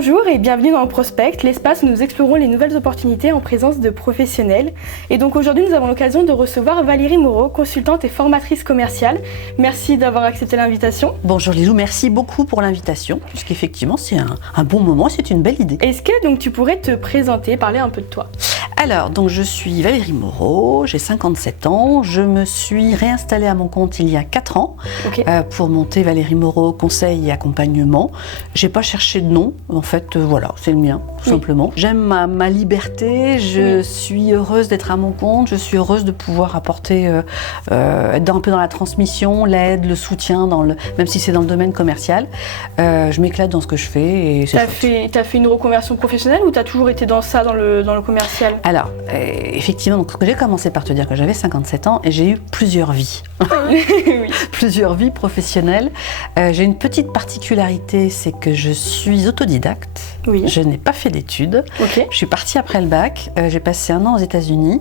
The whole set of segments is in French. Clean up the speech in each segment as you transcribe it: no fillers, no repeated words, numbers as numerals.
Bonjour et bienvenue dans Prospect, l'espace où nous explorons les nouvelles opportunités en présence de professionnels. Et donc aujourd'hui, nous avons l'occasion de recevoir Valérie Moreau, consultante et formatrice commerciale. Merci d'avoir accepté l'invitation. Bonjour Lilou, merci beaucoup pour l'invitation, puisqu'effectivement c'est un bon moment, c'est une belle idée. Est-ce que donc tu pourrais te présenter, parler un peu de toi ? Alors, donc je suis Valérie Moreau, j'ai 57 ans, je me suis réinstallée à mon compte il y a 4 ans pour monter Valérie Moreau Conseil et Accompagnement. J'ai pas cherché de nom, en fait, voilà, c'est le mien, tout simplement. J'aime ma liberté, je suis heureuse d'être à mon compte, je suis heureuse de pouvoir apporter, être un peu dans la transmission, l'aide, le soutien, même si c'est dans le domaine commercial. Je m'éclate dans ce que je fais et c'est T'as fait une reconversion professionnelle ou t'as toujours été dans ça, dans le commercial ? Alors, effectivement, donc, j'ai commencé par te dire que j'avais 57 ans et j'ai eu plusieurs vies. Plusieurs vies professionnelles. J'ai une petite particularité, c'est que je suis autodidacte. Oui. Je n'ai pas fait d'études. Je suis partie après le bac. J'ai passé 1 an aux États-Unis.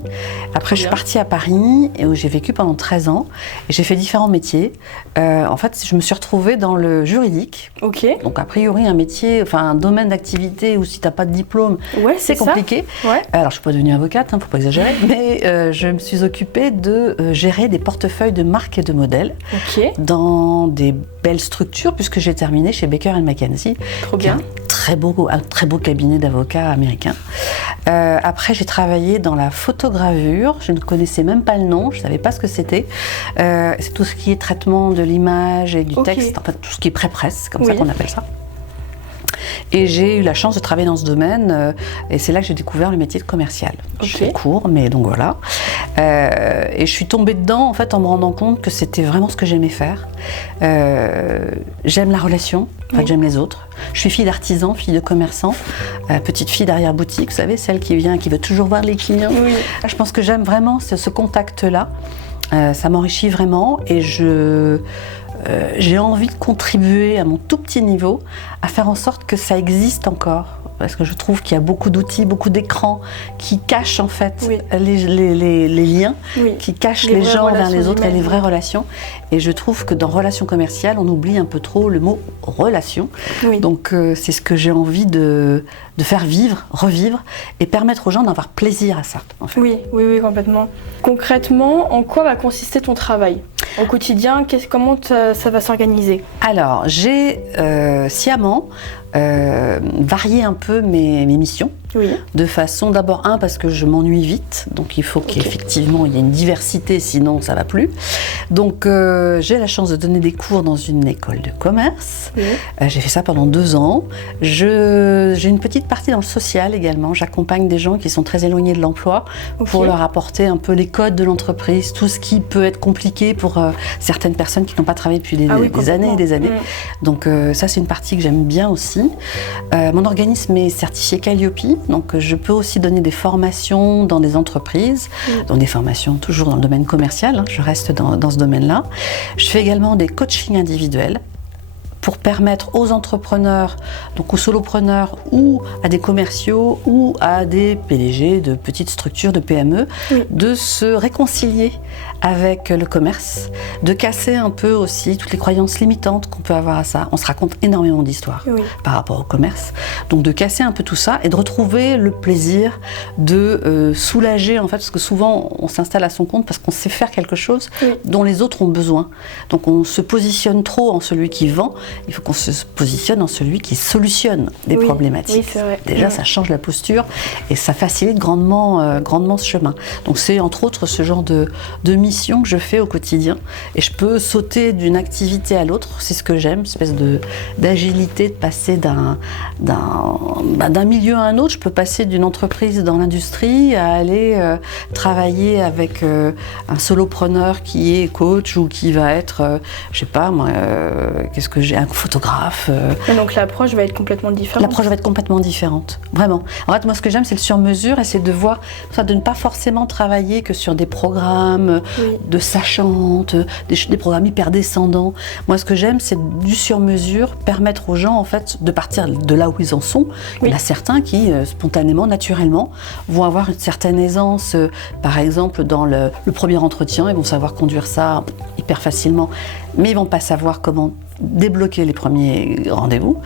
Après, je suis partie à Paris et où j'ai vécu pendant 13 ans. Et j'ai fait différents métiers. En fait, je me suis retrouvée dans le juridique. Donc, a priori, un métier, enfin, un domaine d'activité où si tu n'as pas de diplôme, c'est compliqué. Alors, je ne suis pas devenue avocate, faut pas exagérer, mais je me suis occupée de gérer des portefeuilles de marques et de modèles dans des belles structures, puisque j'ai terminé chez Baker & McKenzie. Trop bien. Un très beau cabinet d'avocats américains. Après, j'ai travaillé dans la photogravure. Je ne connaissais même pas le nom, je ne savais pas ce que c'était. C'est tout ce qui est traitement de l'image et du texte, en fait, tout ce qui est pré-presse, c'est comme ça qu'on appelle ça. Et j'ai eu la chance de travailler dans ce domaine et c'est là que j'ai découvert le métier de commercial. Je fais court, mais donc voilà. Et je suis tombée dedans en fait en me rendant compte que c'était vraiment ce que j'aimais faire. J'aime la relation, en fait, j'aime les autres. Je suis fille d'artisan, fille de commerçant, petite fille d'arrière-boutique, vous savez, celle qui vient, qui veut toujours voir les clients. Je pense que j'aime vraiment ce contact-là. Ça m'enrichit vraiment et j'ai envie de contribuer à mon tout petit niveau à faire en sorte que ça existe encore. Parce que je trouve qu'il y a beaucoup d'outils, beaucoup d'écrans qui cachent en fait les liens, qui cachent les gens l'un les autres et les vraies relations. Et je trouve que dans relations commerciales, on oublie un peu trop le mot relation. Donc c'est ce que j'ai envie de faire vivre, revivre et permettre aux gens d'avoir plaisir à ça. En fait. Oui, complètement. Concrètement, en quoi va consister ton travail ? Au quotidien, comment ça va s'organiser ? Alors, j'ai sciemment varié un peu mes missions. De façon, d'abord, parce que je m'ennuie vite, donc il faut qu'effectivement il y ait une diversité, sinon ça va plus. Donc j'ai la chance de donner des cours dans une école de commerce. J'ai fait ça pendant 2 ans. J'ai une petite partie dans le social également. J'accompagne des gens qui sont très éloignés de l'emploi pour leur apporter un peu les codes de l'entreprise, tout ce qui peut être compliqué pour certaines personnes qui n'ont pas travaillé depuis des années et des années. Donc ça, c'est une partie que j'aime bien aussi. Mon organisme est certifié Calliope. Donc je peux aussi donner des formations dans des entreprises, donc des formations toujours dans le domaine commercial, je reste dans ce domaine-là. Je fais également des coachings individuels pour permettre aux entrepreneurs, donc aux solopreneurs ou à des commerciaux ou à des PDG de petites structures, de PME, de se réconcilier avec le commerce, de casser un peu aussi toutes les croyances limitantes qu'on peut avoir à ça. On se raconte énormément d'histoires par rapport au commerce, donc de casser un peu tout ça et de retrouver le plaisir de soulager en fait, parce que souvent on s'installe à son compte parce qu'on sait faire quelque chose dont les autres ont besoin. Donc on se positionne trop en celui qui vend, il faut qu'on se positionne en celui qui solutionne des problématiques. Déjà ça change la posture et ça facilite grandement ce chemin. Donc c'est entre autres ce genre de mission que je fais au quotidien et je peux sauter d'une activité à l'autre, c'est ce que j'aime, une espèce d'agilité, de passer d'un milieu à un autre. Je peux passer d'une entreprise dans l'industrie à aller travailler avec un solopreneur qui est coach ou qui va être, je sais pas moi, un photographe. Donc l'approche va être complètement différente. L'approche va être complètement différente, vraiment. En fait, moi ce que j'aime c'est le sur-mesure et c'est de voir, de ne pas forcément travailler que sur des programmes de sachante, des programmes hyper descendants. Moi, ce que j'aime, c'est du sur-mesure, permettre aux gens, en fait, de partir de là où ils en sont. Il y en a certains qui, spontanément, naturellement, vont avoir une certaine aisance, par exemple, dans le premier entretien, ils vont savoir conduire ça hyper facilement, mais ils vont pas savoir comment débloquer les premiers rendez-vous.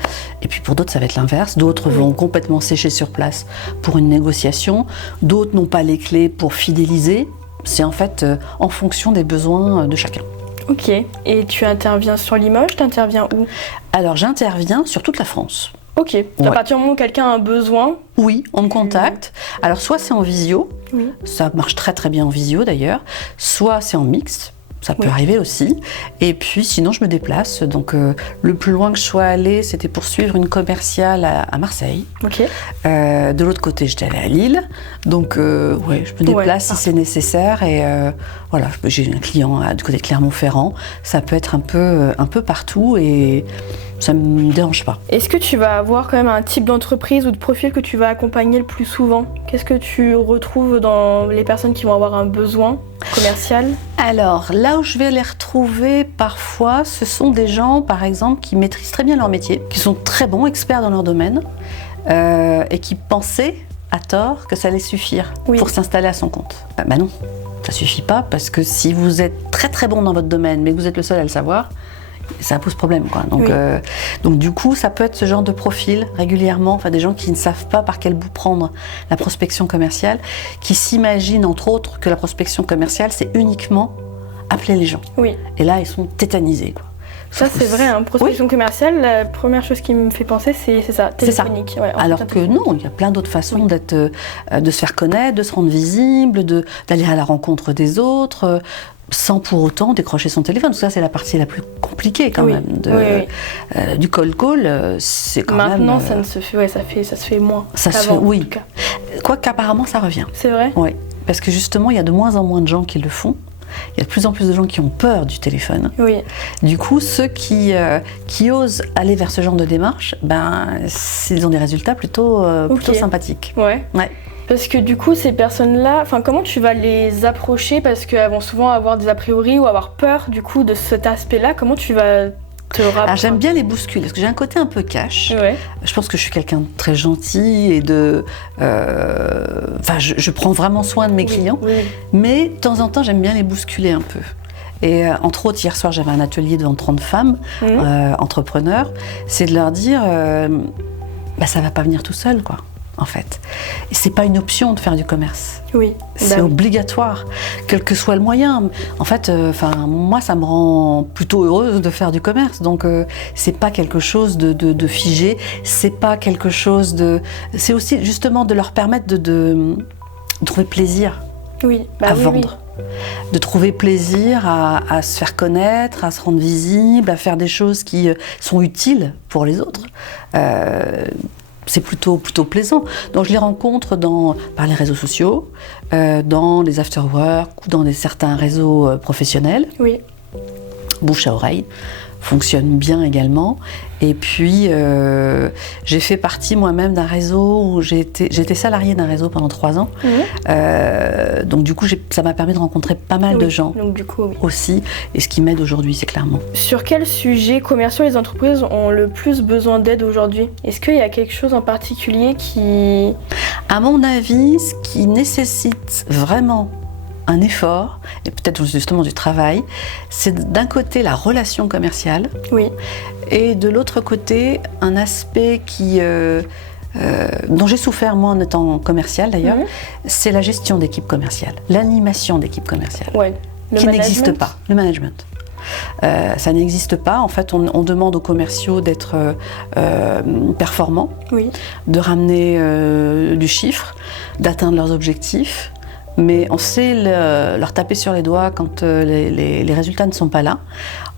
Et puis pour d'autres, ça va être l'inverse. D'autres vont complètement sécher sur place pour une négociation. D'autres n'ont pas les clés pour fidéliser. C'est en fait en fonction des besoins de chacun. Ok. Et tu interviens sur Limoges, tu interviens où? Alors j'interviens sur toute la France. Ok. À partir du moment où quelqu'un a un besoin. Oui, on me contacte. Alors soit c'est en visio, ça marche très très bien en visio d'ailleurs, soit c'est en mixte. Ça peut arriver aussi. Et puis sinon, je me déplace. Donc le plus loin que je sois allée, c'était pour suivre une commerciale à Marseille. Ok. De l'autre côté, j'étais allée à Lille. Donc je me déplace si c'est nécessaire. Et voilà, j'ai un client du côté de Clermont-Ferrand. Ça peut être un peu partout et ça ne me dérange pas. Est-ce que tu vas avoir quand même un type d'entreprise ou de profil que tu vas accompagner le plus souvent? Qu'est-ce que tu retrouves dans les personnes qui vont avoir un besoin commercial? Alors, là où je vais les retrouver parfois, ce sont des gens, par exemple, qui maîtrisent très bien leur métier, qui sont très bons, experts dans leur domaine, et qui pensaient, à tort, que ça allait suffire pour s'installer à son compte. Bah non, ça suffit pas, parce que si vous êtes très très bon dans votre domaine, mais que vous êtes le seul à le savoir, ça pose problème, quoi. Donc du coup, ça peut être ce genre de profil régulièrement, enfin des gens qui ne savent pas par quel bout prendre la prospection commerciale, qui s'imaginent entre autres que la prospection commerciale, c'est uniquement appeler les gens. Oui. Et là, ils sont tétanisés, quoi. Ça, c'est vrai, hein, prospection commerciale, la première chose qui me fait penser, c'est ça, téléphonique. C'est ça. Alors que non, il y a plein d'autres façons de se faire connaître, de se rendre visible, d'aller à la rencontre des autres, sans pour autant décrocher son téléphone. Ça, c'est la partie la plus compliquée quand même. Du cold call, c'est quand même... Maintenant, ça se fait moins. Ça se fait, oui. Quoique apparemment, ça revient. C'est vrai? Oui, parce que justement, il y a de moins en moins de gens qui le font. Il y a de plus en plus de gens qui ont peur du téléphone. Oui. Du coup, ceux qui osent aller vers ce genre de démarche, ils ont des résultats plutôt sympathiques. Ouais. Parce que du coup, ces personnes-là, comment tu vas les approcher? Parce qu'elles vont souvent avoir des a priori ou avoir peur du coup de cet aspect-là. Comment tu vas te rapprocher? Alors j'aime bien les bousculer, parce que j'ai un côté un peu cash. Ouais. Je pense que je suis quelqu'un de très gentil et je prends vraiment soin de mes clients. Oui. Mais de temps en temps, j'aime bien les bousculer un peu. Et entre autres, hier soir, j'avais un atelier devant 30 femmes entrepreneurs. C'est de leur dire, ça va pas venir tout seul, quoi. En fait. Et c'est pas une option de faire du commerce. Oui. C'est obligatoire, quel que soit le moyen. En fait, moi, ça me rend plutôt heureuse de faire du commerce. Donc, c'est pas quelque chose de figé. C'est pas quelque chose de. C'est aussi justement de leur permettre de trouver plaisir à vendre. De trouver plaisir à se faire connaître, à se rendre visible, à faire des choses qui sont utiles pour les autres. C'est plutôt plaisant. Donc je les rencontre par les réseaux sociaux, dans les after-work ou dans certains réseaux professionnels. Oui. Bouche à oreille fonctionne bien également. Et puis j'ai fait partie moi-même d'un réseau où j'étais salariée d'un réseau pendant 3 ans. Donc du coup ça m'a permis de rencontrer pas mal de gens aussi. Et ce qui m'aide aujourd'hui, c'est clairement. Sur quels sujets commerciaux les entreprises ont le plus besoin d'aide aujourd'hui? Est-ce qu'il y a quelque chose en particulier qui... À mon avis, ce qui nécessite vraiment un effort, et peut-être justement du travail, c'est d'un côté la relation commerciale, et de l'autre côté un aspect dont j'ai souffert moi en étant commercial d'ailleurs, c'est la gestion d'équipe commerciale, l'animation d'équipe commerciale, qui n'existe pas, le management. Ça n'existe pas. En fait, on demande aux commerciaux d'être performants, de ramener du chiffre, d'atteindre leurs objectifs. Mais on sait leur taper sur les doigts quand les résultats ne sont pas là.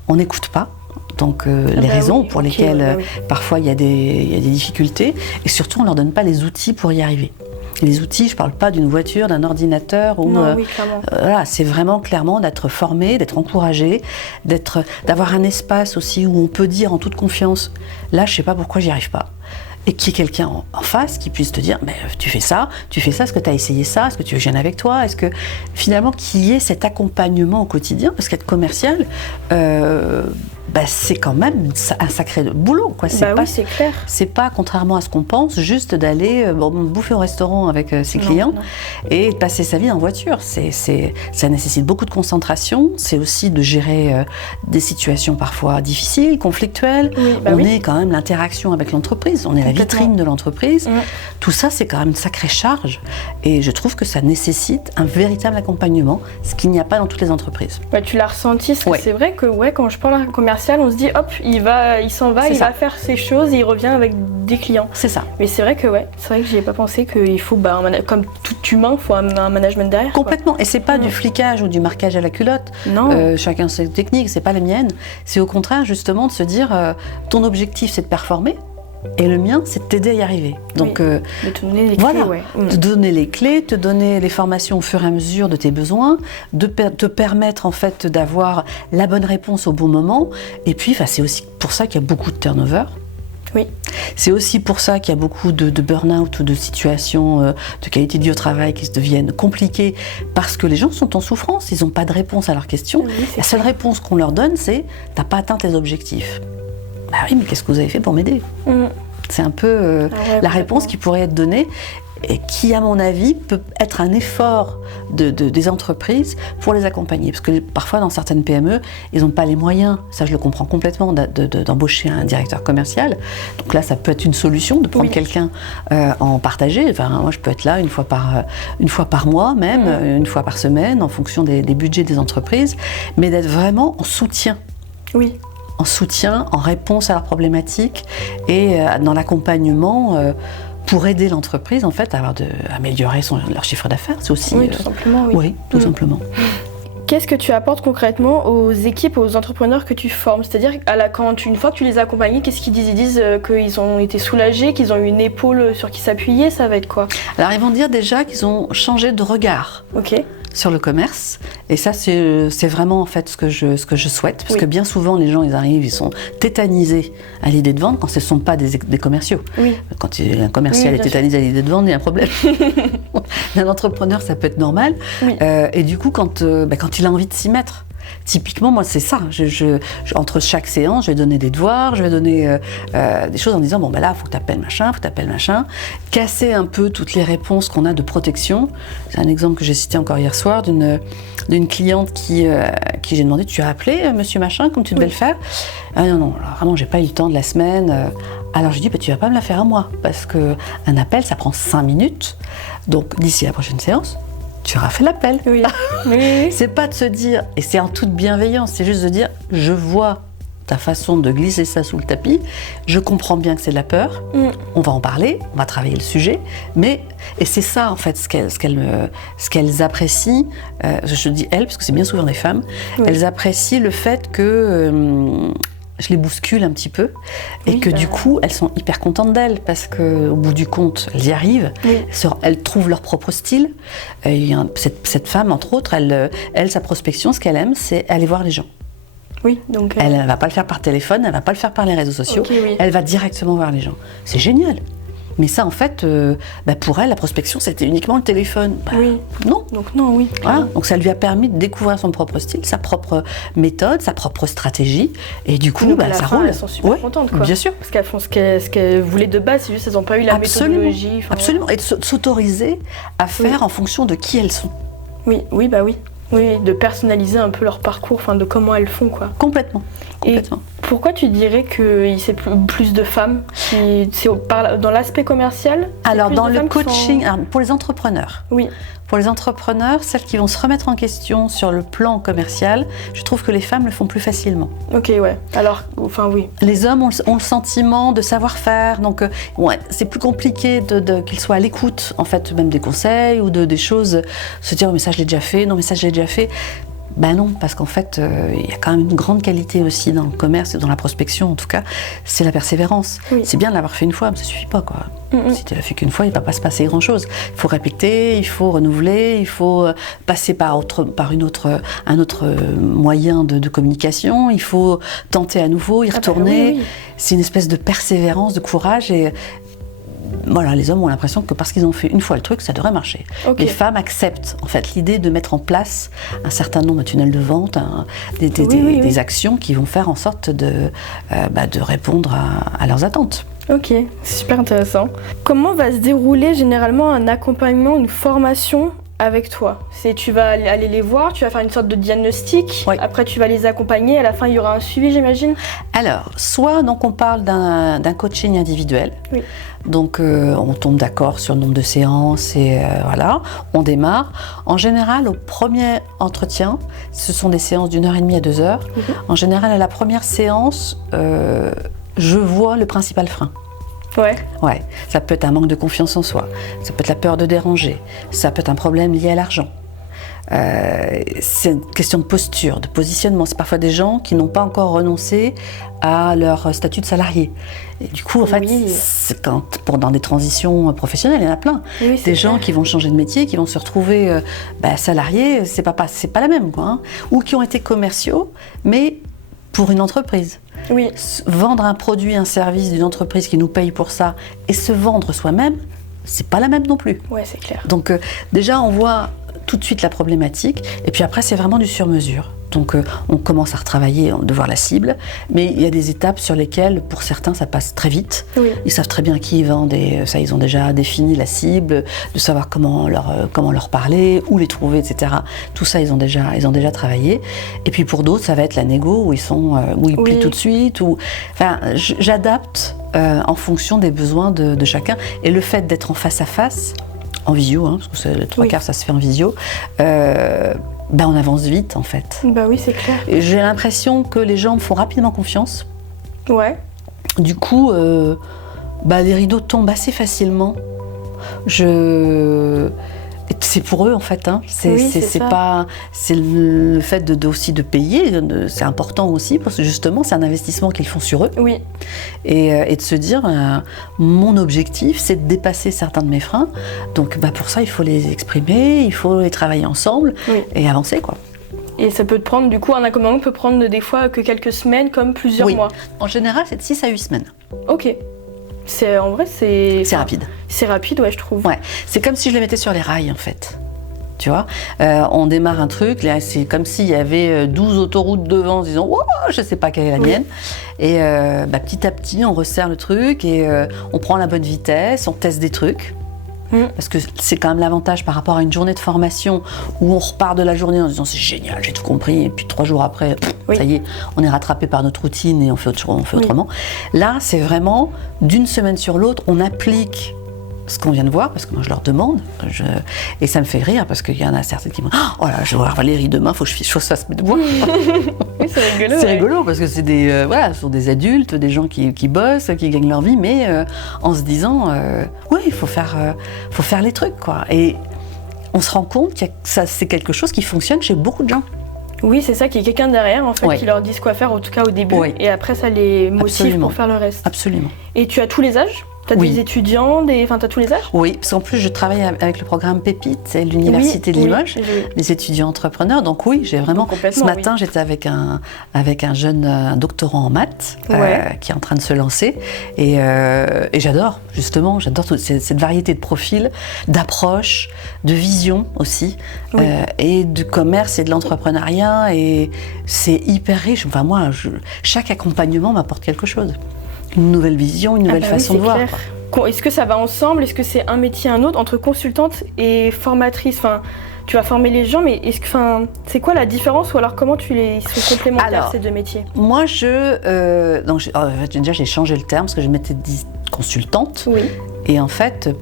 On n'écoute pas. Donc les raisons pour lesquelles parfois il y a des difficultés. Et surtout, on ne leur donne pas les outils pour y arriver. Et les outils, je ne parle pas d'une voiture, d'un ordinateur. Voilà, c'est vraiment clairement d'être formé, d'être encouragé, d'avoir un espace aussi où on peut dire en toute confiance, là je ne sais pas pourquoi j'y arrive pas. et qu'il y ait quelqu'un en face qui puisse te dire mais tu fais ça, est-ce que tu as essayé ça, est-ce que tu veux que je vienne avec toi, est-ce que finalement qu'il y ait cet accompagnement au quotidien, parce qu'être commercial, c'est quand même un sacré boulot, quoi. Oui, c'est clair. C'est pas, contrairement à ce qu'on pense, juste d'aller bouffer au restaurant avec ses clients et de passer sa vie en voiture. Ça nécessite beaucoup de concentration, c'est aussi de gérer des situations parfois difficiles, conflictuelles. On est quand même l'interaction avec l'entreprise, on est la vitrine de l'entreprise. Tout ça, c'est quand même une sacrée charge et je trouve que ça nécessite un véritable accompagnement, ce qu'il n'y a pas dans toutes les entreprises. Tu l'as ressenti, c'est vrai que quand je parle à un commercial, on se dit hop, il s'en va, va faire ses choses et il revient avec des clients. C'est ça. Mais c'est vrai que j'y ai pas pensé qu'il faut, comme tout humain, il faut un management derrière. Complètement. Quoi. Et c'est pas du flicage ou du marquage à la culotte. Non. Chacun ses techniques, c'est pas les miennes. C'est au contraire justement de se dire ton objectif c'est de performer. Et le mien, c'est de t'aider à y arriver. Donc, de te donner les clés, te donner les clés, te donner les formations au fur et à mesure de tes besoins, de te permettre en fait d'avoir la bonne réponse au bon moment. Et puis, c'est aussi pour ça qu'il y a beaucoup de turnover. Oui. C'est aussi pour ça qu'il y a beaucoup de burn-out ou de situations de qualité de vie au travail qui se deviennent compliquées parce que les gens sont en souffrance, ils n'ont pas de réponse à leurs questions. La seule réponse qu'on leur donne, c'est « t'as pas atteint tes objectifs ». Bah oui, mais qu'est-ce que vous avez fait pour m'aider ? C'est un peu la réponse qui pourrait être donnée et qui, à mon avis, peut être un effort des entreprises pour les accompagner. Parce que parfois, dans certaines PME, ils n'ont pas les moyens, ça je le comprends complètement, d'embaucher un directeur commercial. Donc là, ça peut être une solution de prendre quelqu'un en partagé. Moi, je peux être là une fois par mois même, une fois par semaine, en fonction des budgets des entreprises, mais d'être vraiment en soutien. Oui. En soutien, en réponse à leurs problématiques et dans l'accompagnement pour aider l'entreprise en fait à améliorer leur chiffre d'affaires. C'est aussi tout simplement. Oui, tout simplement. Qu'est-ce que tu apportes concrètement aux équipes, aux entrepreneurs que tu formes ? C'est-à-dire, une fois que tu les as accompagnés, qu'est-ce qu'ils disent ? Ils disent qu'ils ont été soulagés, qu'ils ont eu une épaule sur qui s'appuyer, ça va être quoi ? Alors ils vont dire déjà qu'ils ont changé de regard. Sur le commerce, et ça c'est vraiment en fait ce que je souhaite, parce que bien souvent les gens ils arrivent, ils sont tétanisés à l'idée de vendre quand ce ne sont pas des commerciaux. Quand un commercial est tétanisé à l'idée de vendre, il y a un problème. Un entrepreneur ça peut être normal, et du coup quand il a envie de s'y mettre. Typiquement, moi, c'est ça. Entre chaque séance, je vais donner des devoirs, je vais donner des choses en disant bon, là, il faut que tu appelles machin, casser un peu toutes les réponses qu'on a de protection. C'est un exemple que j'ai cité encore hier soir d'une cliente qui j'ai demandé tu as appelé monsieur machin comme tu devais le faire ? Non, vraiment, j'ai pas eu le temps de la semaine. Alors, je dis tu vas pas me la faire à moi parce qu'un appel, ça prend 5 minutes. Donc, d'ici la prochaine séance, tu auras fait l'appel. Oui. C'est pas de se dire, et c'est en toute bienveillance, c'est juste de dire, je vois ta façon de glisser ça sous le tapis, je comprends bien que c'est de la peur, on va en parler, on va travailler le sujet, et c'est ça en fait ce qu'elles apprécient, je dis elles, parce que c'est bien souvent des femmes, elles apprécient le fait que je les bouscule un petit peu et que du coup elles sont hyper contentes d'elles parce qu'au bout du compte elles y arrivent, elles trouvent leur propre style. Cette femme entre autres, elle sa prospection, ce qu'elle aime c'est aller voir les gens. Donc elle ne va pas le faire par téléphone, elle ne va pas le faire par les réseaux sociaux, elle va directement voir les gens. C'est génial. Mais ça, en fait, pour elle, la prospection, c'était uniquement le téléphone. Non. Donc non, Voilà. Donc ça lui a permis de découvrir son propre style, sa propre méthode, sa propre stratégie. Et du coup, ça roule. Elles sont super contentes, quoi. Bien sûr. Parce qu'elles font ce qu'elles voulaient de base, c'est juste qu'elles n'ont pas eu la méthodologie. Absolument. Et de s'autoriser à faire en fonction de qui elles sont. Oui, de personnaliser un peu leur parcours, de comment elles font, quoi. Complètement. Et pourquoi tu dirais que c'est plus de femmes dans l'aspect commercial ? Alors, dans le coaching, pour les entrepreneurs. Oui. Pour les entrepreneurs, celles qui vont se remettre en question sur le plan commercial, je trouve que les femmes le font plus facilement. Alors, Les hommes ont le sentiment de savoir-faire, donc c'est plus compliqué qu'ils soient à l'écoute, en fait, même des conseils ou des choses, se dire, mais ça je l'ai déjà fait, non mais ça je l'ai déjà fait. Non, parce qu'en fait, il y a quand même une grande qualité aussi dans le commerce et dans la prospection, en tout cas, c'est la persévérance. C'est bien de l'avoir fait une fois, mais ça suffit pas, quoi. Si tu l'as fait qu'une fois, il ne va pas se passer grand-chose. Il faut répéter, il faut renouveler, il faut passer par un autre moyen de communication, il faut tenter à nouveau, y retourner. C'est une espèce de persévérance, de courage, et voilà, les hommes ont l'impression que parce qu'ils ont fait une fois le truc, ça devrait marcher. Les femmes acceptent en fait l'idée de mettre en place un certain nombre de tunnels de vente, des actions qui vont faire en sorte de répondre à leurs attentes. Ok, c'est super intéressant. Comment va se dérouler généralement un accompagnement, une formation avec toi? Tu vas aller les voir, tu vas faire une sorte de diagnostic, après tu vas les accompagner, à la fin il y aura un suivi, j'imagine? Alors, soit donc on parle d'un coaching individuel, donc on tombe d'accord sur le nombre de séances et voilà, on démarre. En général, au premier entretien, ce sont des séances d'1h30 à 2h. En général, à la première séance, je vois le principal frein. Ouais, ça peut être un manque de confiance en soi, ça peut être la peur de déranger, ça peut être un problème lié à l'argent. C'est une question de posture, de positionnement. C'est parfois des gens qui n'ont pas encore renoncé à leur statut de salarié. Et du coup, en fait, dans des transitions professionnelles, il y en a plein. Des gens qui vont changer de métier, qui vont se retrouver salariés, c'est pas la même, quoi, hein. Ou qui ont été commerciaux, mais pour une entreprise. Vendre un produit, un service d'une entreprise qui nous paye pour ça et se vendre soi-même, c'est pas la même non plus. Ouais, c'est clair. Donc déjà, on voit tout de suite la problématique et puis après, c'est vraiment du sur-mesure. Donc on commence à retravailler, de voir la cible, mais il y a des étapes sur lesquelles, pour certains, ça passe très vite. Ils savent très bien qui ils vendent et ça, ils ont déjà défini la cible, de savoir comment leur parler, où les trouver, etc. Tout ça, ils ont déjà travaillé. Et puis pour d'autres, ça va être la négo, où ils plient tout de suite. Enfin, j'adapte en fonction des besoins de chacun. Et le fait d'être en face à face, en visio, hein, parce que les 3/4, ça se fait en visio, on avance vite en fait. Bah oui, c'est clair. Et j'ai l'impression que les gens me font rapidement confiance. Du coup, les rideaux tombent assez facilement. C'est pour eux en fait, hein. C'est le fait aussi de payer, c'est important aussi parce que justement c'est un investissement qu'ils font sur eux. Et de se dire mon objectif c'est de dépasser certains de mes freins, donc pour ça il faut les exprimer, il faut les travailler ensemble et avancer, quoi. Et ça peut te prendre, du coup, un accompagnement peut prendre des fois que quelques semaines comme plusieurs mois. En général c'est de 6 à 8 semaines. Ok. En vrai, c'est rapide. C'est rapide, ouais, je trouve. Ouais, c'est comme si je les mettais sur les rails, en fait. Tu vois, on démarre un truc, là, c'est comme s'il y avait 12 autoroutes devant, en se disant « Wow, je sais pas quelle est la mienne ». Et petit à petit, on resserre le truc et on prend la bonne vitesse, on teste des trucs. Parce que c'est quand même l'avantage par rapport à une journée de formation où on repart de la journée en disant c'est génial, j'ai tout compris, et puis 3 jours après, ça y est, on est rattrapé par notre routine et on fait autrement. Là, c'est vraiment d'une semaine sur l'autre, on applique ce qu'on vient de voir, parce que moi je leur demande, et ça me fait rire parce qu'il y en a certaines qui me disent « Oh là, je vais voir Valérie demain, il faut que je fasse mes devoirs ». C'est rigolo. C'est rigolo parce que c'est ce sont des adultes, des gens qui bossent, qui gagnent leur vie, mais en se disant il faut faire les trucs, quoi. Et on se rend compte que c'est quelque chose qui fonctionne chez beaucoup de gens. Oui, c'est ça, qu'il y ait quelqu'un derrière, en fait, qui leur dise quoi faire, en tout cas au début, et après ça les motive pour faire le reste. Absolument. Et tu as tous les âges ? T'as des étudiants, t'as tous les âges? Oui, parce qu'en plus je travaille avec le programme Pépite, c'est l'université de Limoges, les étudiants entrepreneurs. Donc oui, j'ai vraiment. Ce matin, j'étais avec un jeune doctorant en maths qui est en train de se lancer, et j'adore toute cette variété de profils, d'approches, de vision aussi, et de commerce et de l'entrepreneuriat, et c'est hyper riche. Enfin moi, chaque accompagnement m'apporte quelque chose. Une nouvelle vision, une nouvelle façon de voir. Est-ce que ça va ensemble? Est-ce que c'est un métier un autre entre consultante et formatrice? Tu vas former les gens, mais c'est quoi la différence, ou alors comment ils sont complémentaires, ces deux métiers? Moi, déjà j'ai changé le terme parce que je m'étais dit consultante. Et en fait,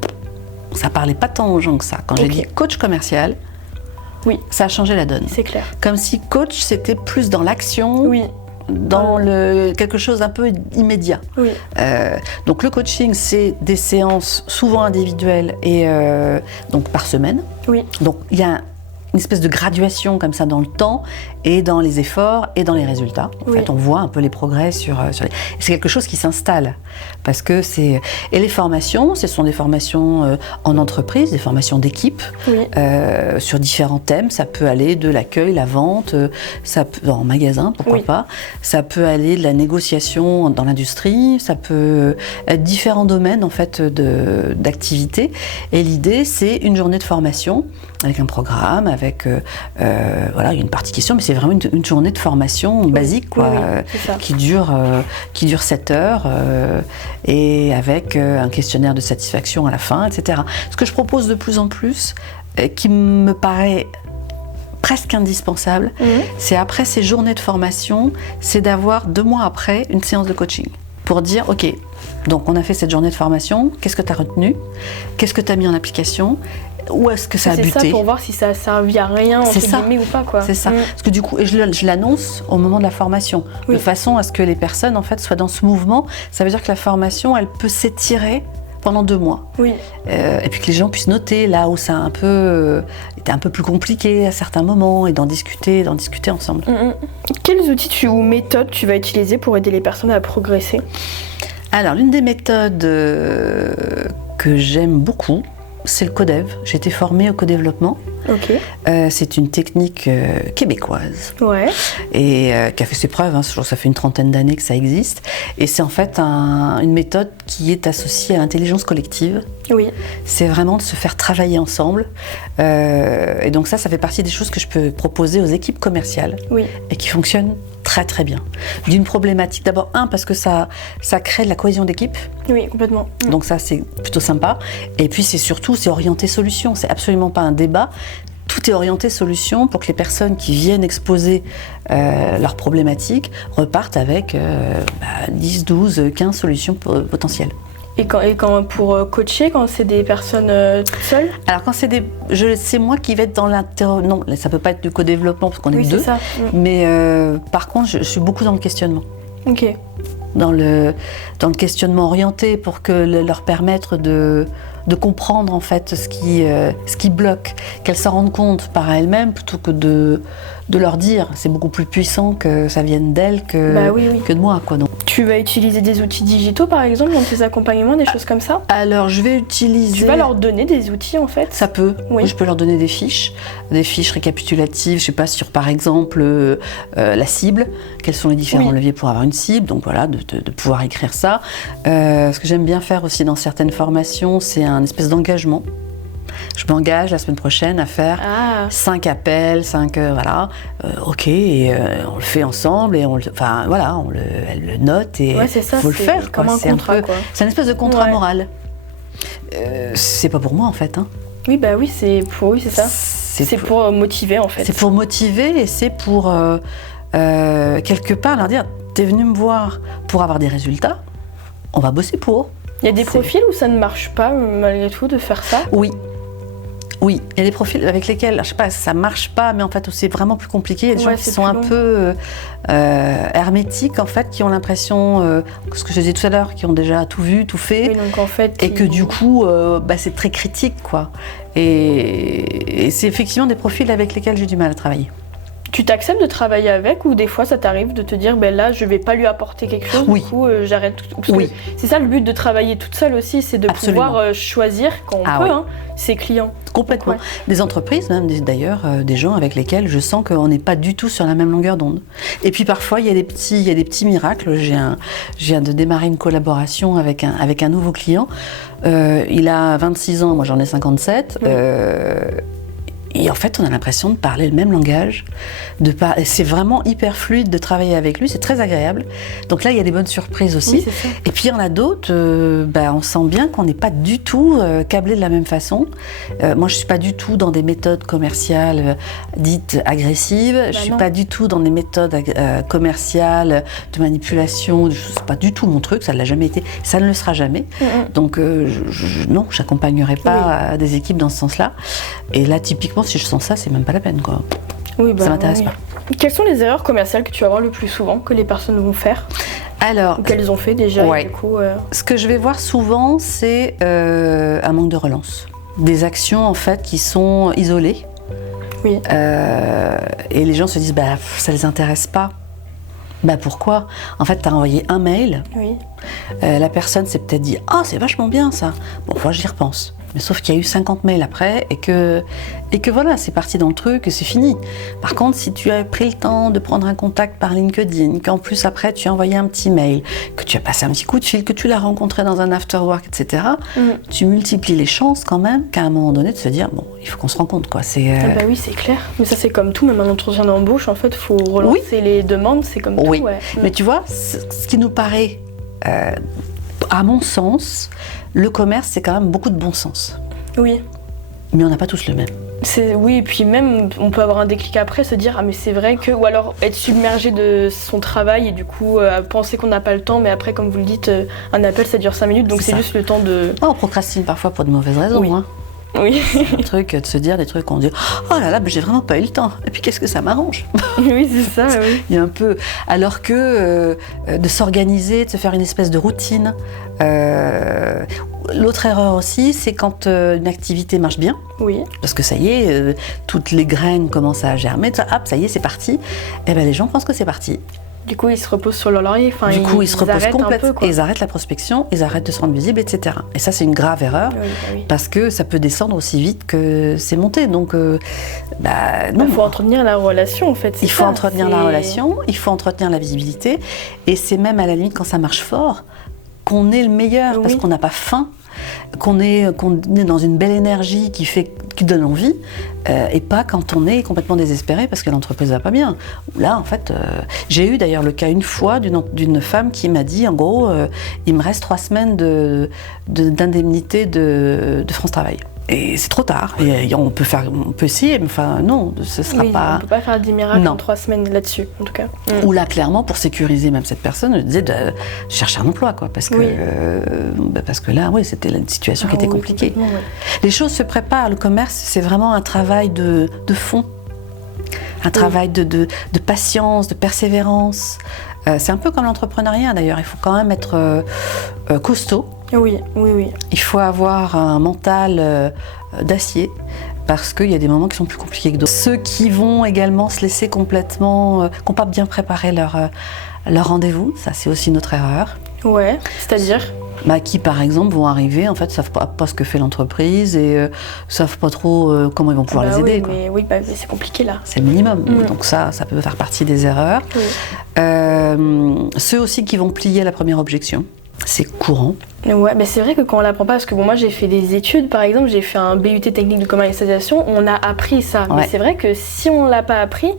ça parlait pas tant aux gens que ça. Quand j'ai dit coach commercial, ça a changé la donne. C'est clair. Comme si coach c'était plus dans l'action. Dans quelque chose un peu immédiat. Donc le coaching, c'est des séances souvent individuelles et donc par semaine. Donc il y a une espèce de graduation comme ça dans le temps et dans les efforts et dans les résultats. En fait, on voit un peu les progrès sur les... C'est quelque chose qui s'installe parce que c'est... Et les formations, ce sont des formations en entreprise, des formations d'équipe sur différents thèmes. Ça peut aller de l'accueil, la vente, ça peut... en magasin, pourquoi pas. Ça peut aller de la négociation dans l'industrie, ça peut être différents domaines en fait d'activité. Et l'idée, c'est une journée de formation avec un programme, avec voilà, une partie question, mais c'est vraiment une journée de formation basique, quoi, qui dure 7 heures et avec un questionnaire de satisfaction à la fin, etc. Ce que je propose de plus en plus, qui me paraît presque indispensable, c'est après ces journées de formation, c'est d'avoir 2 mois après une séance de coaching pour dire, ok, donc on a fait cette journée de formation, qu'est-ce que tu as retenu, qu'est-ce que tu as mis en application, où est-ce que ça a buté. C'est ça, pour voir si ça a servi à rien, entre guillemets, ou pas, quoi. C'est ça. Parce que du coup, et je l'annonce au moment de la formation, de façon à ce que les personnes, en fait, soient dans ce mouvement. Ça veut dire que la formation, elle peut s'étirer pendant 2 mois. Et puis que les gens puissent noter là où ça a été un peu plus compliqué à certains moments et d'en discuter ensemble. Quels outils ou méthodes tu vas utiliser pour aider les personnes à progresser ? Alors, l'une des méthodes que j'aime beaucoup, c'est le codev. J'ai été formée au codéveloppement. C'est une technique québécoise et qui a fait ses preuves. Je trouve que ça fait une 30aine d'années que ça existe. Et c'est en fait une méthode qui est associée à l'intelligence collective. C'est vraiment de se faire travailler ensemble. Et donc ça fait partie des choses que je peux proposer aux équipes commerciales et qui fonctionnent très très bien. D'une problématique, d'abord parce que ça crée de la cohésion d'équipe. Complètement. Donc ça c'est plutôt sympa. Et puis c'est orienté solution. C'est absolument pas un débat. Tout est orienté solution pour que les personnes qui viennent exposer leurs problématiques repartent avec 10, 12, 15 solutions potentielles. Et quand pour coacher, quand c'est des personnes toutes seules ? Alors quand c'est moi qui vais être dans non, ça peut pas être du co-développement parce qu'on est deux. Ça. Mais par contre, je suis beaucoup dans le questionnement. Dans le questionnement orienté pour leur permettre de comprendre en fait ce qui bloque, qu'elles s'en rendent compte par elles-mêmes plutôt que de leur dire. C'est beaucoup plus puissant que ça vienne d'elles que de moi, quoi. Donc. Tu vas utiliser des outils digitaux par exemple dans tes accompagnements, des choses comme ça ? Alors je vais utiliser... Tu vas leur donner des outils en fait ? Ça peut. Oui. Je peux leur donner des fiches récapitulatives, je sais pas, sur par exemple la cible, quels sont les différents leviers pour avoir une cible, donc voilà, de pouvoir écrire ça. Ce que j'aime bien faire aussi dans certaines formations, c'est un espèce d'engagement. Je m'engage la semaine prochaine à faire 5 appels, 5 ok, et on le fait ensemble et elle le note et il faut le faire. Comme un contrat, c'est une espèce de contrat moral. C'est pas pour moi en fait. C'est ça. C'est pour motiver en fait. C'est pour motiver et c'est pour quelque part leur dire t'es venu me voir pour avoir des résultats, on va bosser pour. Il y a des profils où ça ne marche pas malgré tout de faire ça ? Oui, il y a des profils avec lesquels, je sais pas, ça marche pas, mais en fait, c'est vraiment plus compliqué. Il y a des gens qui sont un peu hermétiques, en fait, qui ont l'impression, ce que je disais tout à l'heure, qui ont déjà tout vu, tout fait, donc, en fait, et que du coup, c'est très critique, quoi. Et c'est effectivement des profils avec lesquels j'ai du mal à travailler. Tu t'acceptes de travailler avec ou des fois ça t'arrive de te dire là je vais pas lui apporter quelque chose, du coup j'arrête tout. C'est ça le but de travailler toute seule aussi, c'est de pouvoir choisir quand on peut ses clients. Complètement. Des entreprises, même d'ailleurs, des gens avec lesquels je sens qu'on n'est pas du tout sur la même longueur d'onde. Et puis parfois il y a des petits miracles. Je viens de démarrer une collaboration avec un nouveau client. Il a 26 ans, moi j'en ai 57. Et en fait, on a l'impression de parler le même langage. C'est vraiment hyper fluide de travailler avec lui, c'est très agréable. Donc là, il y a des bonnes surprises aussi. Et puis il y en a d'autres, on sent bien qu'on n'est pas du tout câblés de la même façon. Moi, je ne suis pas du tout dans des méthodes commerciales dites agressives. Je ne suis pas du tout dans des méthodes commerciales de manipulation. Ce n'est pas du tout mon truc, ça ne l'a jamais été. Ça ne le sera jamais. Donc non, je n'accompagnerai pas des équipes dans ce sens-là. Et là, typiquement, si je sens ça, c'est même pas la peine, quoi. Ça m'intéresse pas. Quelles sont les erreurs commerciales que tu vas voir le plus souvent, que les personnes vont faire ? Alors, ou qu'elles ont fait déjà, du coup, Ce que je vais voir souvent, c'est un manque de relance. Des actions, en fait, qui sont isolées. Oui. Et les gens se disent, ça les intéresse pas. Pourquoi ? En fait, tu as envoyé un mail. Oui. La personne s'est peut-être dit, c'est vachement bien ça. Bon, moi j'y repense. Mais sauf qu'il y a eu 50 mails après et que voilà, c'est parti dans le truc et c'est fini. Par contre, si tu as pris le temps de prendre un contact par LinkedIn, qu'en plus après tu as envoyé un petit mail, que tu as passé un petit coup de fil, que tu l'as rencontré dans un after-work, etc., tu multiplies les chances quand même qu'à un moment donné de se dire, il faut qu'on se rencontre, quoi. Oui, c'est clair. Mais ça, c'est comme tout, même un entretien d'embauche, en fait, il faut relancer les demandes, c'est comme tout. Ouais. Mais tu vois, ce qui nous paraît, à mon sens, le commerce, c'est quand même beaucoup de bon sens. Oui. Mais on n'a pas tous le même. Oui, et puis même, on peut avoir un déclic après, se dire, mais c'est vrai que... Ou alors être submergé de son travail et du coup, penser qu'on n'a pas le temps, mais après, comme vous le dites, un appel, ça dure 5 minutes, donc c'est juste le temps de... On procrastine parfois pour de mauvaises raisons. Oui. Oui. C'est un truc de se dire des trucs qu'on dit, oh là là, j'ai vraiment pas eu le temps. Et puis qu'est-ce que ça m'arrange. Oui, c'est ça, oui. Il y a un peu... Alors que de s'organiser, de se faire une espèce de routine. L'autre erreur aussi, c'est quand une activité marche bien. Oui. Parce que ça y est, toutes les graines commencent à germer. Ça y est, c'est parti. Et les gens pensent que c'est parti. Du coup, ils se reposent sur leur laurier. Du coup, ils se reposent complètement et ils arrêtent la prospection, ils arrêtent de se rendre visibles, etc. Et ça, c'est une grave erreur parce que ça peut descendre aussi vite que c'est monté. Donc, non. Il faut entretenir la relation, en fait. Il faut entretenir la relation, il faut entretenir la visibilité. Et c'est même à la limite, quand ça marche fort, qu'on est le meilleur parce qu'on n'a pas faim. Qu'on est dans une belle énergie qui donne envie, et pas quand on est complètement désespéré parce que l'entreprise va pas bien. Là, en fait, j'ai eu d'ailleurs le cas une fois d'une femme qui m'a dit, en gros, il me reste 3 semaines d'indemnité de France Travail. Et c'est trop tard. Et on peut essayer, mais enfin non, ce sera pas. On peut pas faire des miracles en 3 semaines là-dessus, en tout cas. Ou là, clairement, pour sécuriser même cette personne, je disais de chercher un emploi, quoi, parce que là, c'était une situation qui était compliquée. Les choses se préparent. Le commerce, c'est vraiment un travail de fond, un travail de patience, de persévérance. C'est un peu comme l'entrepreneuriat d'ailleurs. Il faut quand même être costaud. Oui. Il faut avoir un mental d'acier parce qu'il y a des moments qui sont plus compliqués que d'autres. Ceux qui vont également se laisser complètement, qui n'ont pas bien préparé leur rendez-vous, ça c'est aussi notre erreur. Ouais, c'est-à-dire qui par exemple vont arriver, en fait, savent pas ce que fait l'entreprise et savent pas trop comment ils vont pouvoir les aider. Mais c'est compliqué là. C'est le minimum. Donc ça peut faire partie des erreurs. Oui. Ceux aussi qui vont plier la première objection. C'est courant. Ouais, mais c'est vrai que quand on l'apprend pas, parce que moi j'ai fait des études, par exemple, j'ai fait un BUT technique de commercialisation, on a appris ça. Ouais. Mais c'est vrai que si on l'a pas appris,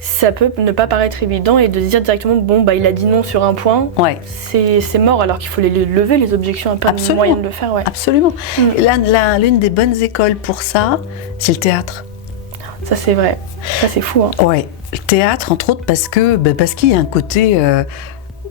ça peut ne pas paraître évident et de se dire directement, il a dit non sur un point, c'est mort, alors qu'il faut les lever, les objections, un peu de moyen de le faire. Ouais. Absolument. L'une des bonnes écoles pour ça, c'est le théâtre. Ça c'est vrai, ça c'est fou. Hein. Ouais, le théâtre entre autres parce qu'il y a un côté...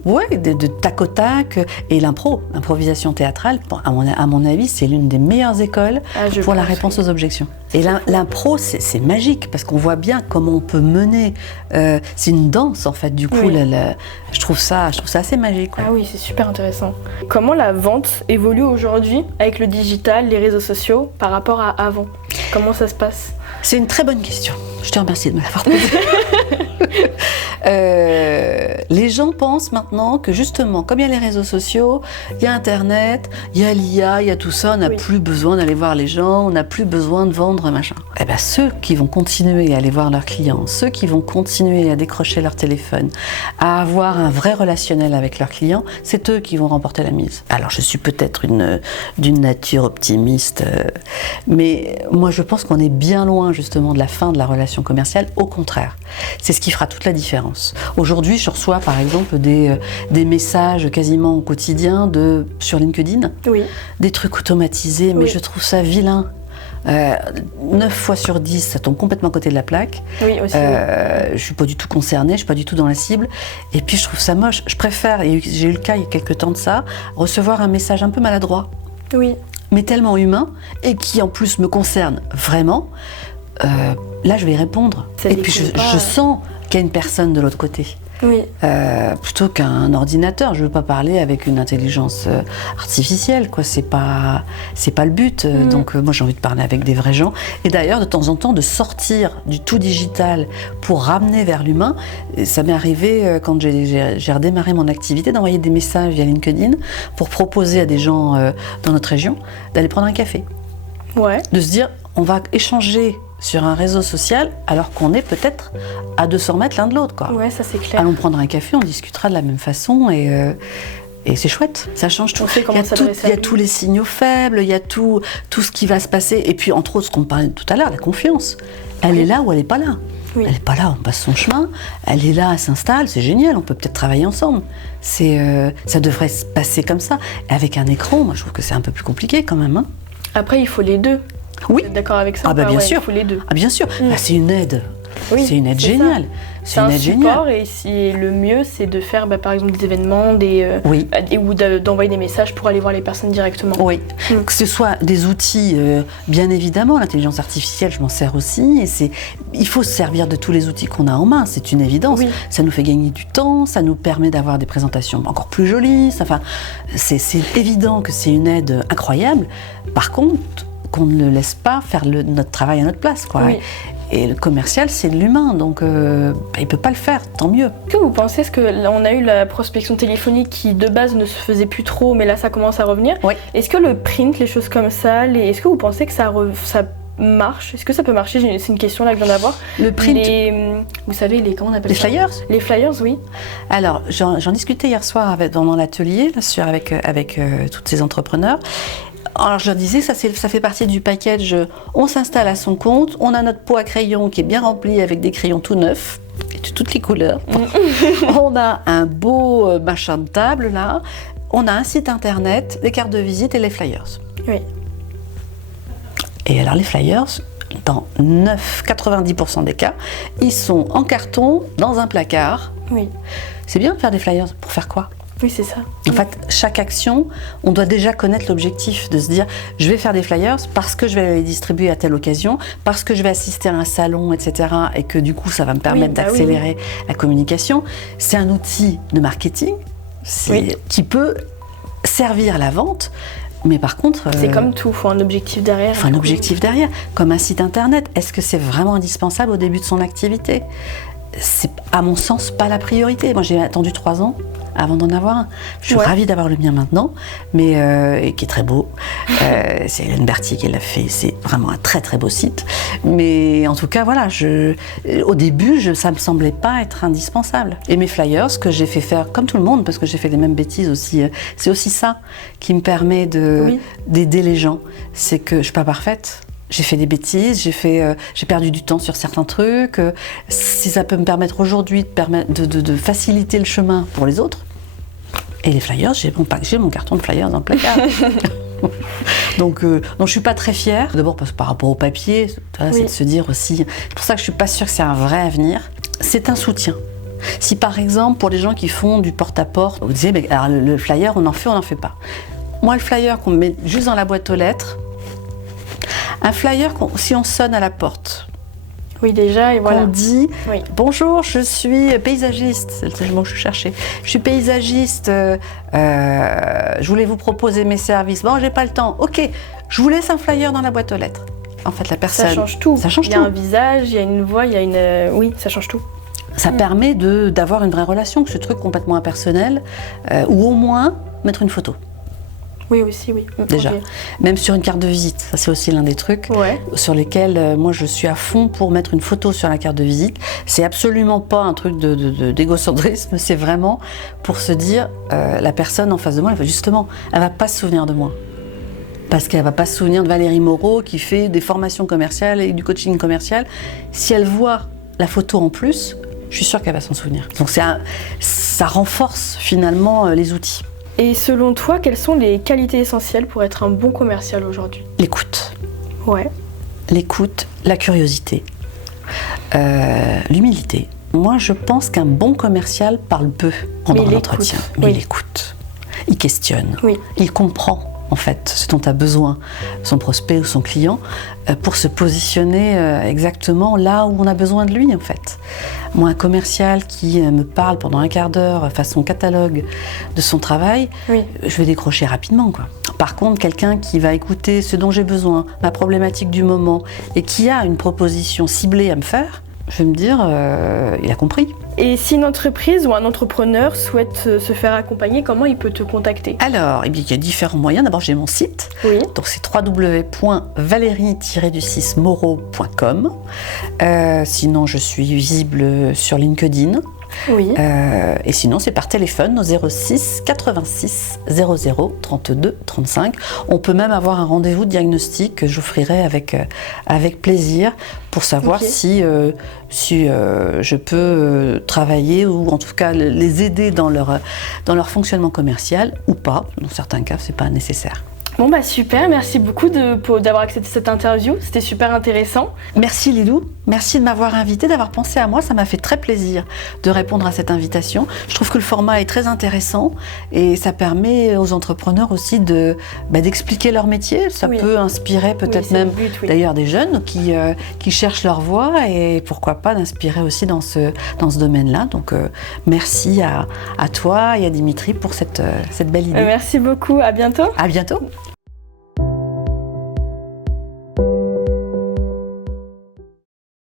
de tac au tac, et l'improvisation théâtrale, à mon avis, c'est l'une des meilleures écoles pour la réponse aux objections. Et l'impro, c'est magique, parce qu'on voit bien comment on peut mener, c'est une danse en fait, du coup, je trouve ça assez magique. Ouais. Ah oui, c'est super intéressant. Comment la vente évolue aujourd'hui avec le digital, les réseaux sociaux, par rapport à avant ? Comment ça se passe ? C'est une très bonne question. Je te remercie de me l'avoir posée. Les gens pensent maintenant que justement, comme il y a les réseaux sociaux, il y a Internet, il y a l'IA, il y a tout ça, on n'a plus besoin d'aller voir les gens, on n'a plus besoin de vendre, machin. Ceux qui vont continuer à aller voir leurs clients, ceux qui vont continuer à décrocher leur téléphone, à avoir un vrai relationnel avec leurs clients, c'est eux qui vont remporter la mise. Alors je suis peut-être d'une nature optimiste, mais moi je pense qu'on est bien loin justement de la fin de la relation commerciale. Au contraire, c'est ce qui fera toute la différence. Aujourd'hui, je reçois par exemple des messages quasiment au quotidien sur LinkedIn, des trucs automatisés, mais je trouve ça vilain. 9 fois sur 10, ça tombe complètement à côté de la plaque. Oui, aussi. Je suis pas du tout concernée, je suis pas du tout dans la cible. Et puis je trouve ça moche. Je préfère, et j'ai eu le cas il y a quelques temps de ça, recevoir un message un peu maladroit, mais tellement humain, et qui en plus me concerne vraiment. Là, je vais répondre. Et puis je sens qu'il y a une personne de l'autre côté. plutôt qu'un ordinateur. Je ne veux pas parler avec une intelligence artificielle, quoi. C'est pas le but. Donc moi j'ai envie de parler avec des vrais gens. Et d'ailleurs de temps en temps de sortir du tout digital pour ramener vers l'humain. Ça m'est arrivé quand j'ai redémarré mon activité d'envoyer des messages via LinkedIn pour proposer à des gens dans notre région d'aller prendre un café. De se dire on va échanger sur un réseau social alors qu'on est peut-être à 200 mètres l'un de l'autre, quoi. Ouais, ça c'est clair. Allons prendre un café, on discutera de la même façon et c'est chouette, ça change tout. Il y a tous les signaux faibles, il y a tout ce qui va se passer. Et puis entre autres, ce qu'on parlait tout à l'heure, la confiance. Elle est là ou elle n'est pas là. Elle n'est pas là, on passe son chemin. Elle est là, elle s'installe, c'est génial, on peut peut-être travailler ensemble. Ça devrait se passer comme ça. Et avec un écran, moi je trouve que c'est un peu plus compliqué quand même. Après, il faut les deux. Oui. Vous êtes d'accord avec ça? Bien sûr. Il faut les deux. Bien sûr. C'est une aide. C'est une aide géniale. C'est un support et le mieux, c'est de faire par exemple des événements ou d'envoyer des messages pour aller voir les personnes directement. Oui, que ce soit des outils, bien évidemment, l'intelligence artificielle, je m'en sers aussi. Il faut se servir de tous les outils qu'on a en main, c'est une évidence. Ça nous fait gagner du temps, ça nous permet d'avoir des présentations encore plus jolies. Enfin, c'est évident que c'est une aide incroyable. Par contre, qu'on ne le laisse pas faire notre travail à notre place, quoi. Et le commercial, c'est de l'humain, donc il ne peut pas le faire, tant mieux. Que vous pensez, est-ce qu'on a eu la prospection téléphonique qui de base ne se faisait plus trop, mais là ça commence à revenir? Est-ce que le print, les choses comme ça, est-ce que vous pensez que ça marche? Est-ce que ça peut marcher? C'est une question là que je viens d'avoir. Le print, vous savez, comment on appelle ça? Les flyers? Les flyers, oui. Alors, j'en discutais hier soir dans mon atelier, avec tous ces entrepreneurs. Alors je leur disais, ça fait partie du package, on s'installe à son compte, on a notre pot à crayons qui est bien rempli avec des crayons tout neufs, de toutes les couleurs. On a un beau machin de table là, on a un site internet, des cartes de visite et les flyers. Et alors les flyers, dans 90% des cas, ils sont en carton dans un placard. C'est bien de faire des flyers, pour faire quoi? Oui, c'est ça. En fait, chaque action, on doit déjà connaître l'objectif, de se dire je vais faire des flyers parce que je vais les distribuer à telle occasion, parce que je vais assister à un salon, etc. Et que du coup, ça va me permettre d'accélérer la communication. C'est un outil de marketing qui peut servir la vente. Mais par contre... c'est comme tout, il faut un objectif derrière. Il faut un objectif derrière. Comme un site internet, est-ce que c'est vraiment indispensable au début de son activité? C'est, à mon sens, pas la priorité. Moi, j'ai attendu 3 ans avant d'en avoir un. Je suis ravie d'avoir le mien maintenant, mais qui est très beau. C'est Hélène Berthier qui l'a fait. C'est vraiment un très très beau site. Mais en tout cas, voilà, au début, ça me semblait pas être indispensable. Et mes flyers, que j'ai fait faire comme tout le monde, parce que j'ai fait les mêmes bêtises aussi. C'est aussi ça qui me permet d'aider les gens. C'est que je suis pas parfaite. J'ai fait des bêtises, j'ai perdu du temps sur certains trucs. Si ça peut me permettre aujourd'hui de faciliter le chemin pour les autres. Et les flyers, j'ai mon carton de flyers dans le placard. Donc je suis pas très fière. D'abord parce que par rapport au papier, c'est de se dire aussi. C'est pour ça que je suis pas sûre que c'est un vrai avenir. C'est un soutien. Si par exemple, pour les gens qui font du porte-à-porte, vous disiez, alors, le flyer, on en fait pas. Moi, le flyer qu'on met juste dans la boîte aux lettres, un flyer, si on sonne à la porte, déjà, et voilà. On dit bonjour, je suis paysagiste, c'est le mot que je cherchais. Je suis paysagiste, je voulais vous proposer mes services. Bon, j'ai pas le temps. Ok, je vous laisse un flyer dans la boîte aux lettres. En fait, la personne. Ça change tout. Ça change tout. Il y a un visage, il y a une voix, il y a une. Oui, ça change tout. Ça permet d'avoir une vraie relation, que ce truc complètement impersonnel, ou au moins mettre une photo. Oui, aussi, oui. Déjà. Même sur une carte de visite, ça c'est aussi l'un des trucs sur lesquels moi je suis à fond pour mettre une photo sur la carte de visite. C'est absolument pas un truc d'égocentrisme, c'est vraiment pour se dire la personne en face de moi, elle va pas se souvenir de moi. Parce qu'elle va pas se souvenir de Valérie Moreau qui fait des formations commerciales et du coaching commercial. Si elle voit la photo en plus, je suis sûre qu'elle va s'en souvenir. Donc ça renforce finalement les outils. Et selon toi, quelles sont les qualités essentielles pour être un bon commercial aujourd'hui? L'écoute. L'écoute, la curiosité, l'humilité. Moi, je pense qu'un bon commercial parle peu pendant l'entretien. Mais il écoute. Il questionne. Il comprend, en fait ce dont a besoin son prospect ou son client pour se positionner exactement là où on a besoin de lui en fait. Moi, un commercial qui me parle pendant un quart d'heure façon catalogue de son travail, je vais décrocher rapidement, quoi. Par contre, quelqu'un qui va écouter ce dont j'ai besoin, ma problématique du moment, et qui a une proposition ciblée à me faire, je vais me dire, il a compris. Et si une entreprise ou un entrepreneur souhaite se faire accompagner, comment il peut te contacter? Alors, il y a différents moyens. D'abord, j'ai mon site. Donc, c'est www.valerie-du6moreau.com. Sinon, je suis visible sur LinkedIn. Et sinon, c'est par téléphone au 06 86 00 32 35. On peut même avoir un rendez-vous de diagnostic que j'offrirai avec plaisir pour savoir si je peux travailler ou en tout cas les aider dans leur fonctionnement commercial ou pas. Dans certains cas, c'est pas nécessaire. Bon bah super, merci beaucoup d'avoir accepté cette interview, c'était super intéressant. Merci Lilou, merci de m'avoir invitée, d'avoir pensé à moi, ça m'a fait très plaisir de répondre à cette invitation. Je trouve que le format est très intéressant et ça permet aux entrepreneurs aussi d'expliquer leur métier. Ça peut inspirer peut-être même d'ailleurs des jeunes qui cherchent leur voie et pourquoi pas d'inspirer aussi dans ce domaine-là. Donc merci à toi et à Dimitri pour cette belle idée. Merci beaucoup, à bientôt. À bientôt.